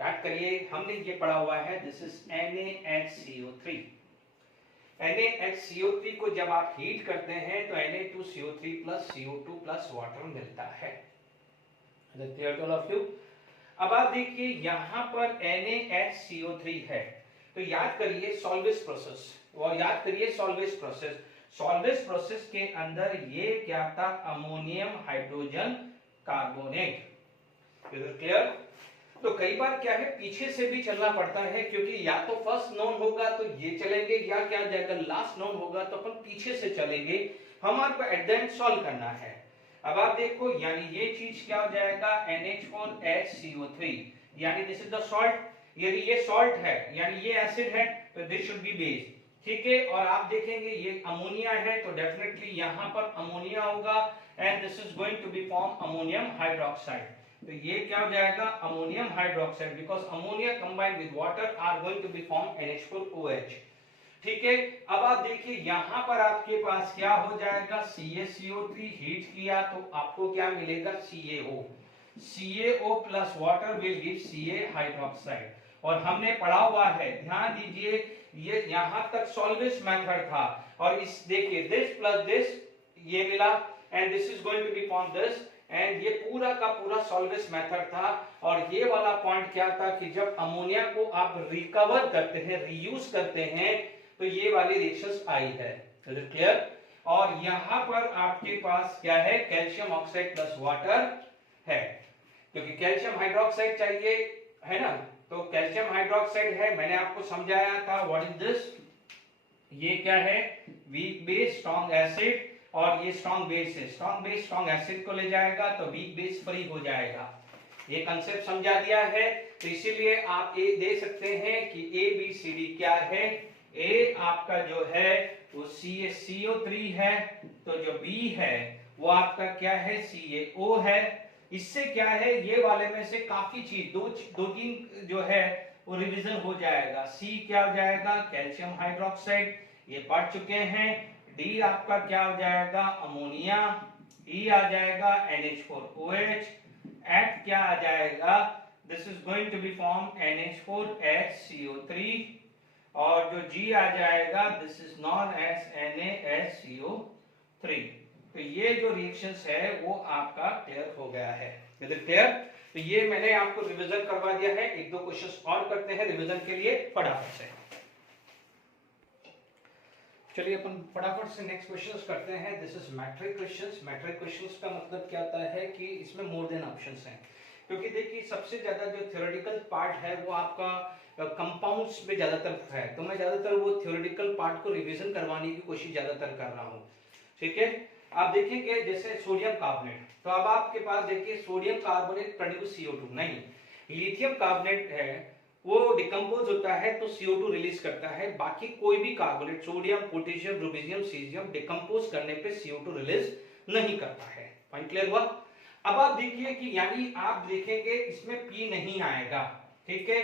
याद करिए हमने ये पढ़ा हुआ है दिस इज NaHCO3। NaHCO3 को जब आप हीट करते हैं तो Na2CO3 plus CO2 plus water मिलता है। Clear to all of you. अब आप देखिए यहाँ पर NaHCO3 है तो याद करिए सॉल्वेज प्रोसेस, और याद करिए सॉल्वेज प्रोसेस, सॉल्वेज प्रोसेस के अंदर ये क्या था अमोनियम हाइड्रोजन कार्बोनेट। क्लियर। तो कई बार क्या है पीछे से भी चलना पड़ता है, क्योंकि या तो फर्स्ट नोन होगा तो ये चलेंगे, या क्या जाएगा लास्ट नोन होगा तो अपन पीछे से चलेंगे। हमारे को एट द एंड सॉल्व करना है। अब आप देखो यानी ये चीज क्या हो जाएगा NH4HCO3, यानी दिस इज द सॉल्ट। यदि ये सॉल्ट है यानी ये एसिड है तो दिस शुड बी बेस, ठीक है। और आप देखेंगे ये अमोनिया है तो डेफिनेटली यहाँ पर अमोनिया होगा and this is going to be form ammonium hydroxide. तो ये क्या हो जाएगा ammonium hydroxide, because ammonia combined with water are going to be form NH4OH, ठीक है। अब आप देखिए यहाँ पर आपके पास क्या हो जाएगा CaCO3 हीट किया तो आपको क्या मिलेगा CaO plus water will give Ca hydroxide. और हमने पढ़ा हुआ है, ध्यान दीजिए ये यहाँ तक सॉल्वेज मेथड था, और इस देखिए दिस प्लस दिस ये मिला and this is going to be form this, and ये पूरा का पूरा सॉल्वेज मेथड था। और ये वाला पॉइंट क्या था कि जब अमोनिया को आप रिकवर करते हैं, रीयूज करते हैं, तो ये वाली रिएक्शंस आई है। Is it clear? और यहाँ पर आपके पास क्या है कैल्शियम ऑक्साइड प्लस वाटर है, क्योंकि कैल्शियम हाइड्रोक्साइड चाहिए है ना, तो कैल्शियम हाइड्रोक्साइड है। मैंने आपको समझाया था व्हाट इज दिस, ये क्या है वीक बेस स्ट्रॉन्ग एसिड, और ये स्ट्रॉन्ग बेस है, स्ट्रॉन्ग बेस स्ट्रॉन्ग एसिड को ले जाएगा तो वीक बेस फ्री हो जाएगा। ये कंसेप्ट समझा दिया है, तो इसीलिए आप ये दे सकते हैं कि ABCD क्या है। A आपका जो है वो CaCO3 है, तो जो B है वो आपका क्या है CaO है। इससे क्या है ये वाले में से काफी चीज दो तीन जो है वो रिवीजन हो जाएगा। C क्या हो जाएगा कैल्शियम हाइड्रोक्साइड, ये पढ़ चुके हैं। D आपका क्या हो जाएगा अमोनिया, E आ जाएगा NH4OH, F क्या आ जाएगा this is going to be form NH4HCO3, और जो G आ जाएगा this is known as NaSCO3। तो ये जो रिएक्शंस है वो आपका क्लियर हो गया है। Is it clear? तो ये मैंने आपको रिवीजन करवा दिया है। एक दो क्वेश्चंस और करते हैं रिवीजन के लिए फटाफट से। चलिए अपन फटाफट से नेक्स्ट क्वेश्चंस करते हैं। This is matrix questions. Matrix questions का मतलब क्या होता है कि इसमें मोर देन ऑप्शंस हैं, क्योंकि देखिए सबसे ज्यादा जो थ्योरेटिकल पार्ट है वो आपका कंपाउंड्स में ज्यादातर है, तो मैं ज्यादातर वो थ्योरेटिकल पार्ट को रिवीजन करवाने की कोशिश ज्यादातर कर रहा हूँ, ठीक है। आप देखेंगे जैसे सोडियम कार्बोनेट, तो अब आपके पास देखिए सोडियम कार्बोनेट प्रोड्यूस CO2 नहीं, लिथियम कार्बोनेट है वो डिकम्पोज होता है तो CO2 रिलीज करता है। बाकी कोई भी carbonate sodium potassium rubidium caesium decompose करने पे CO2 रिलीज नहीं करता है। पॉइंट क्लियर हुआ? अब आप देखिए कि यानी आप देखेंगे इसमें P नहीं आएगा, ठीक है।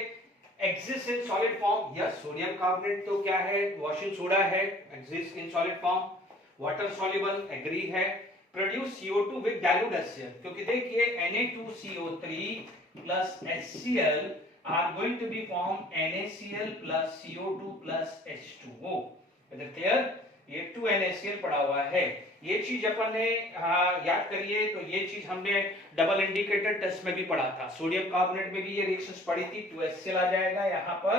Exist in solid form, yes sodium carbonate तो क्या है वॉशिंग सोडा है, exist in solid form. Water soluble agree है। Produce CO2 with dilute HCl, क्योंकि देखिए Na2CO3 plus HCl are going to be formed NaCl plus CO2 plus H2O। Is it clear? ये 2 NaCl पड़ा हुआ है। ये चीज अपन ने याद करिए, तो ये चीज हमने डबल इंडिकेटर टेस्ट में भी पढ़ा था। सोडियम कार्बोनेट में भी ये रिएक्शंस पड़ी थी, 2HCl आ जाएगा यहाँ पर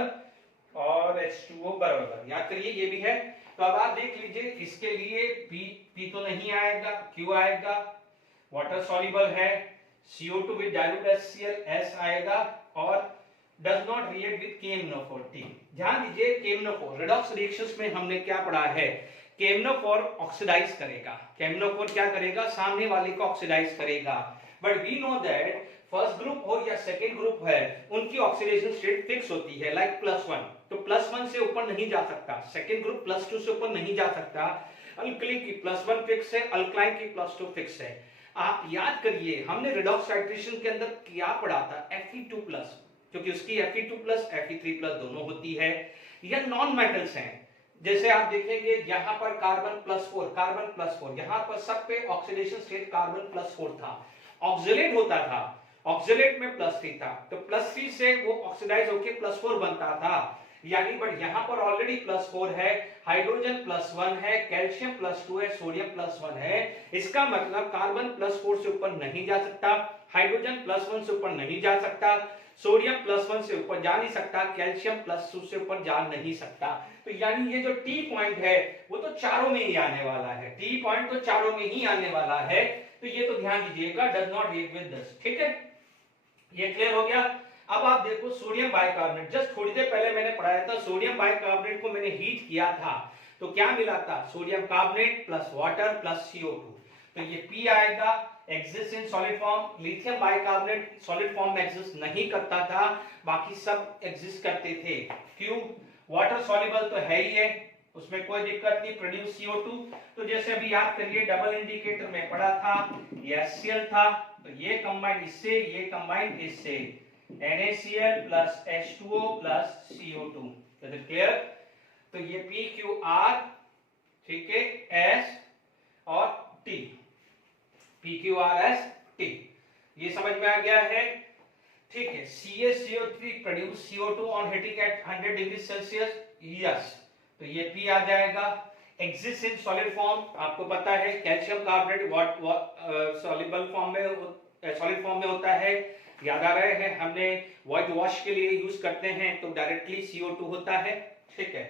और H2O बराबर, याद करिए ये भी है। तो अब आप देख लीजिए इसके लिए P तो नहीं आएगा, Q आएगा, वाटर सॉल्युबल है, CO2 with dilute HCl S आएगा, और does not react with KMnO4 T। ध्यान दीजिए KMnO4 रिडॉक्स रिएक्शंस में हमने क्या पढ़ा है, KMnO4 ऑक्सीडाइज करेगा। KMnO4 क्या करेगा सामने वाले को ऑक्सीडाइज करेगा, but we know that first group हो या सेकंड ग्रुप है उनकी ऑक्सीडेशन स्टेट फिक्स होती है, लाइक +1, तो +1 से ऊपर नहीं जा सकता, सेकंड ग्रुप +2 से ऊपर नहीं जा सकता। अल्कली की +1 फिक्स है, अल्कलाइन की +2 फिक्स है। आप याद करिए हमने रिडॉक्स टाइट्रेशन के अंदर क्या पढ़ा था, Fe2+, क्योंकि उसकी Fe2+ Fe3+ दोनों होती है। या नॉन मेटल्स हैं, जैसे आप देखेंगे यहाँ पर कार्बन +4 यहाँ पर सब पे ऑक्सीडेशन स्टेट कार्बन +4 था, ऑक्सीलेट होता था, ऑक्सीलेट में +3 था, तो +3 से वो ऑक्सीडाइज होकर +4 बनता था, यानी बट यहाँ पर ऑलरेडी +4 है, हाइड्रोजन +1 है, कैल्शियम +2 है, सोडियम +1 है। इसका मतलब कार्बन +4 से ऊपर नहीं जा सकता, हाइड्रोजन +1 से ऊपर नहीं जा सकता, सोडियम +1 से ऊपर जा नहीं सकता, कैल्शियम +2 से ऊपर जा नहीं सकता। तो यानी ये जो T पॉइंट है वो तो चारों में ही आने वाला है, T पॉइंट तो चारों में ही आने वाला है, तो ये तो ध्यान दीजिएगा, does not react with this, ठीक है। ये क्लियर हो गया? अब आप देखो सोडियम बाइकार्बोनेट, जस्ट थोड़ी देर पहले मैंने पढ़ाया था, सोडियम बाइकार्बोनेट को मैंने हीट किया था तो क्या मिला था, sodium carbonate plus water plus CO2। तो ये P आएगा, exist in solid form. Lithium bicarbonate solid form में एग्जिस्ट नहीं करता था, बाकी सब एग्जिस्ट करते थे। क्यों? वाटर सॉल्युबल तो है ही है, उसमें कोई दिक्कत नहीं, प्रोड्यूस CO2। तो जैसे अभी याद करिए डबल इंडिकेटर में पढ़ा था, ये HCl था, तो ये कंबाइंड इससे, ये कंबाइंड इससे, NaCl plus H2O plus CO2। Is it clear? तो ये PQR, ठीक है, S और T, PQRST, ये समझ में आ गया है? ठीक है। CaCO3 produce CO2 on heating eight 100 degree Celsius, yes, तो ये P आ जाएगा। एग्जिस्ट इन सॉलिड फॉर्म, आपको पता है कैल्शियम कार्बोनेट सॉल्युबल फॉर्म में, सॉलिड फॉर्म में होता है, याद आ रहे हैं, हमने व्हाइट वॉश के लिए यूज करते हैं तो डायरेक्टली CO2 होता है, ठीक है।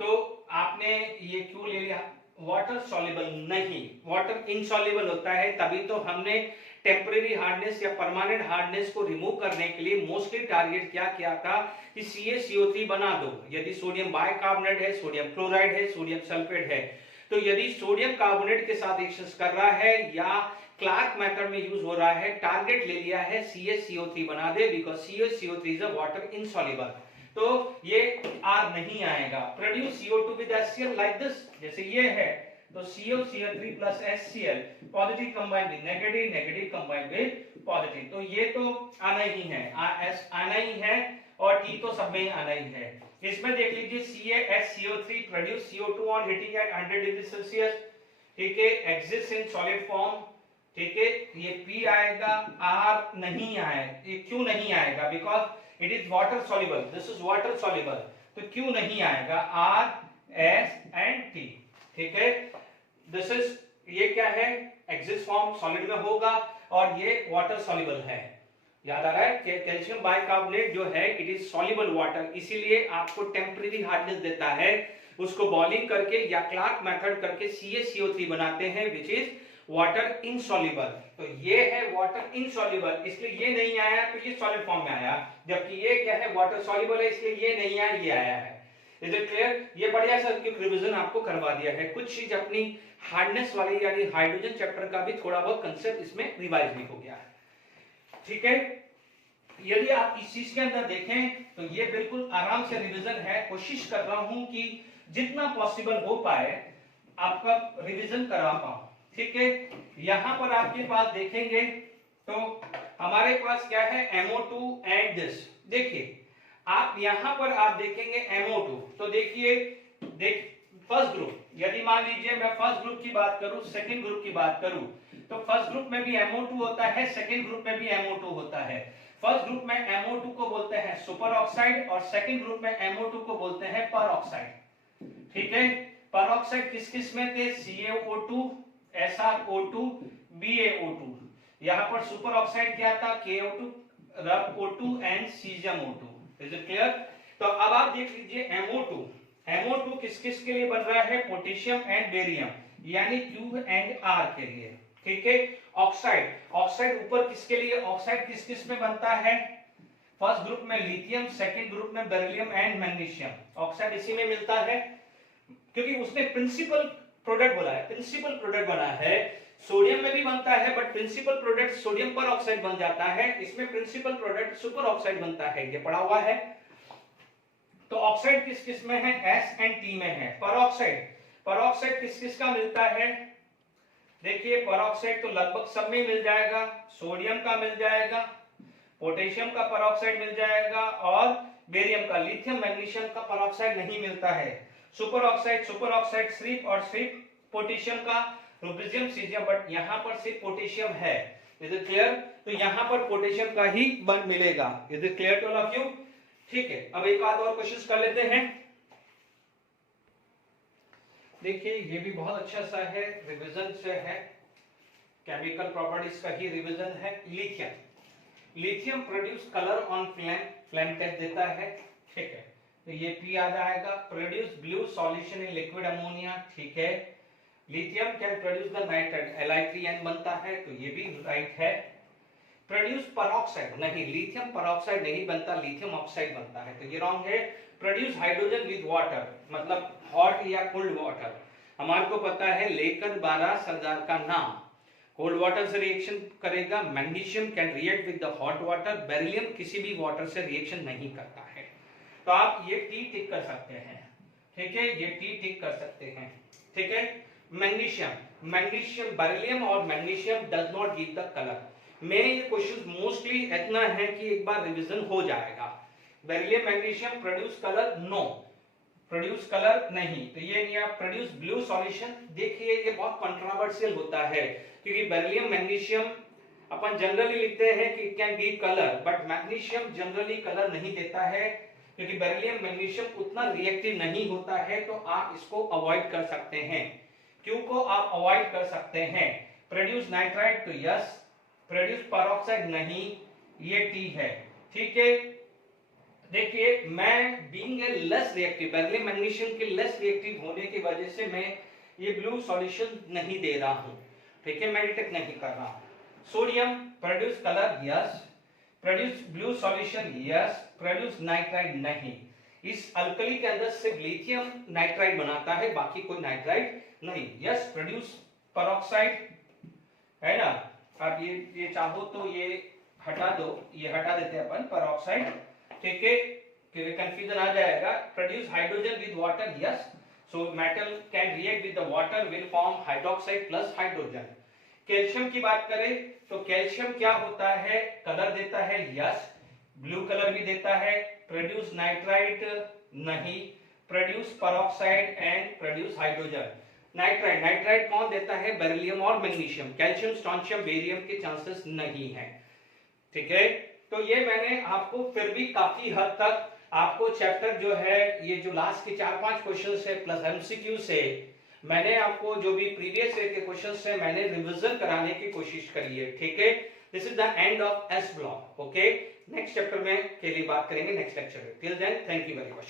तो आपने ये क्यों ले लिया? वाटर सॉल्युबल नहीं, वाटर इनसॉल्युबल होता है, तभी तो हमने टेम्परेरी हार्डनेस या परमानेंट हार्डनेस को रिमूव करने के लिए मोस्टली टारगेट क्या किया था कि CaCO3 बना दो। यदि सोडियम बाइकार्बोनेट है, सोडियम क्लोराइड है, सोडियम सल्फेट है, तो यदि सोडियम कार्बोनेट के साथ रिएक्शन कर रहा है या क्लार्क मेथड में यूज हो रहा है, टारगेट ले लिया है CaCO3 बना दे, because CaCO3 is a water insoluble, तो ये R नहीं आएगा। Produce CO2 with HCl like this, जैसे ये है, तो COCl3 plus HCl, positive combine with negative, negative combine with positive, तो ये तो आना ही है, S आना ही है और T तो सब में आना ही है। इसमें देख लीजिए CaSCO3 produce CO2 on heating eight 100 degree Celsius, ठीक है, एग्जिस्ट इन सॉलिड फॉर्म, ठीक है, ये P आएगा, R नहीं आएगा। ये क्यों नहीं आएगा? Because it is water soluble, this is water soluble, तो क्यों नहीं आएगा? R, S एंड T, ठीक है। दिस इज, ये क्या है, एग्जिस्ट फॉर्म सॉलिड में होगा और ये वाटर सॉल्युबल है, याद आ रहा है कि कैल्शियम बाइकार्बोनेट जो है इट इज सॉल्युबल वाटर, इसीलिए आपको टेम्परेरी हार्डनेस देता है, उसको बॉइलिंग करके या क्लार्क मेथड करके CaCO3 बनाते हैं विच इज वाटर इनसॉल्युबल। तो ये है वाटर इनसॉल्युबल, इसलिए ये नहीं आया, तो ये सॉलिड फॉर्म में आया, जबकि ये क्या है, वाटर सॉल्युबल है, इसलिए ये नहीं आया, ये आया है। Is it clear? ये बढ़िया सा रिवीजन आपको करवा दिया है, कुछ चीज अपनी हार्डनेस वाली यानी हाइड्रोजन चैप्टर का भी थोड़ा बहुत कंसेप्ट इसमें रिवाइज भी हो गया है, ठीक है। यदि आप इस चीज के अंदर देखें तो ये बिल्कुल आराम से रिवीजन है, कोशिश कर रहा हूं कि जितना पॉसिबल हो पाए आपका रिवीजन करा पाऊं, ठीक है। यहां पर आपके पास देखेंगे तो हमारे पास क्या है, MO2 एंड दिस, देखिए आप यहां पर आप देखेंगे MO2, तो देखिए फर्स्ट ग्रुप, यदि मान लीजिए मैं फर्स्ट ग्रुप की बात करूं, सेकंड ग्रुप की बात करूं, तो फर्स्ट ग्रुप में भी MO2 होता है, सेकंड ग्रुप में भी MO2 होता है। फर्स्ट ग्रुप में MO2 को बोलते हैं सुपर ऑक्साइड और सेकंड ग्रुप में MO2 को बोलते हैं पर ऑक्साइड, ठीक है। पर ऑक्साइड किस किस में थे, CaO2, SrO2, BaO2, यहाँ पर सुपर ऑक्साइड क्या था, KO2, RbO2 and CgMO2। Is it clear? तो अब आप देख लीजिए MO2 किस किस के लिए बन रहा है, पोटेशियम एंड बेरियम, यानी Q एंड R के लिए, ठीक है। ऑक्साइड ऊपर किसके लिए, ऑक्साइड किस किस में बनता है, फर्स्ट ग्रुप में लिथियम, सेकंड ग्रुप में बेरिलियम एंड मैग्नीशियम, ऑक्साइड इसी में मिलता है, क्योंकि उसने प्रिंसिपल प्रोडक्ट बोला है, प्रिंसिपल प्रोडक्ट बना है। सोडियम में भी बनता है बट प्रिंसिपल प्रोडक्ट सोडियम पर ऑक्साइड बन जाता है, इसमें प्रिंसिपल प्रोडक्ट सुपर ऑक्साइड बनता है, ये पढ़ा हुआ है। तो ऑक्साइड किस किस में है, S एंड T में है। पर ऑक्साइड किस किस का मिलता है, देखिए पर ऑक्साइड तो लगभग सब में मिल जाएगा, सोडियम का मिल जाएगा, पोटेशियम का पर ऑक्साइड मिल जाएगा और बेरियम का, लिथियम मैग्नीशियम का पर ऑक्साइड नहीं मिलता है। सुपर ऑक्साइड सिर्फ और सिर्फ पोटेशियम का, रुबिडियम, सीजियम, बट यहाँ पर सिर्फ पोटेशियम है। Is it clear? तो यहाँ पर पोटेशियम का ही बन मिलेगा। Is it clear to all of you? ठीक है, अब एक बात और कोशिश कर लेते हैं। देखिए ये भी बहुत अच्छा सा है, रिवीजन से है, केमिकल प्रॉपर्टीज का ही रिवीजन है। Lithium produce colour on flame test देता है, ठीक है, तो ये P आ जाएगा। Produce blue solution in liquid ammonia, ठीक है। Lithium can produce the nitrite, Li3N बनता है, तो ये भी राइट है। प्रोड्यूस पेरोक्साइड, नहीं लिथियम पेरोक्साइड नहीं बनता, लिथियम ऑक्साइड बनता है, तो ये रॉन्ग है। प्रोड्यूस हाइड्रोजन विद वाटर, मतलब हॉट या कोल्ड वाटर, हमारे को पता है लेकर 12 सरदार का नाम, कोल्ड वाटर से रिएक्शन करेगा, magnesium can react with the hot water, beryllium किसी भी वाटर से रिएक्शन नहीं करता है, तो आप ये टी टिक कर सकते हैं, ठीक है, ये टी टिक कर सकते हैं, ठीक है। मैग्नीशियम, मैग्नीशियम, बेरिलियम और magnesium does not give the colour, में ये क्वेश्चन मोस्टली इतना है कि एक बार रिवीजन हो जाएगा। Beryllium magnesium produce colour, no produce colour नहीं, तो ये नहीं। आप प्रोड्यूस ब्लू सॉल्यूशन, देखिए ये बहुत कंट्रोवर्शियल होता है, क्योंकि बेरिलियम मैग्नीशियम अपन जनरली लिखते हैं कि it can give colour, but magnesium generally colour नहीं देता है, क्योंकि बेरिलियम मैग्नीशियम उतना रिएक्टिव नहीं होता है, तो आप इसको अवॉइड कर सकते हैं। क्यों को आप अवॉइड कर सकते हैं? प्रोड्यूस नाइट्राइट, तो यस, प्रोड्यूस पेरोक्साइड नहीं, ये टी है, ठीक है। देखिए मैं being a less reactive, beryllium magnesium के लेस रिएक्टिव होने की वजह से मैं ये ब्लू सॉल्यूशन नहीं दे रहा हूं, ठीक है, मैं डिटेक्ट नहीं कर रहा हूं। Sodium produce colour, yes, produce blue solution, yes, produce nitrite नहीं। इस अल्कली के अंदर सिर्फ लिथियम नाइट्राइट बनाता है, बाकी कोई नाइट्राइट नहीं। यस, प्रोड्यूस पेरोक्साइड है ना, आप ये चाहो तो ये हटा दो, ये हटा देते हैं अपन पेरोक्साइड, ठीक है, क्योंकि कंफ्यूजन आ जाएगा। Produce hydrogen with water, yes, so metal can react with the water, will form hydroxide plus hydrogen. Calcium की बात करें तो कैल्शियम क्या होता है, कलर देता है, यस, ब्लू कलर भी देता है। प्रोड्यूस नाइट्राइट नहीं, produce peroxide and produce hydrogen. Nitrite, nitrite कौन देता है? बेरिलियम और मैग्नीशियम। कैल्शियम, स्ट्रोंशियम, बेरियम के चांसेस नहीं है, ठीक है। तो ये मैंने आपको फिर भी काफी हद तक आपको चैप्टर जो है, ये जो लास्ट के 4-5 क्वेश्चन है प्लस एमसीक्यू से, मैंने आपको जो भी प्रीवियस ईयर के क्वेश्चंस है मैंने रिवीजन कराने की कोशिश करी है, ठीक है। This is the end of S block, okay. Next chapter में के लिए बात करेंगे नेक्स्ट लेक्चर में। Till then, thank you very much.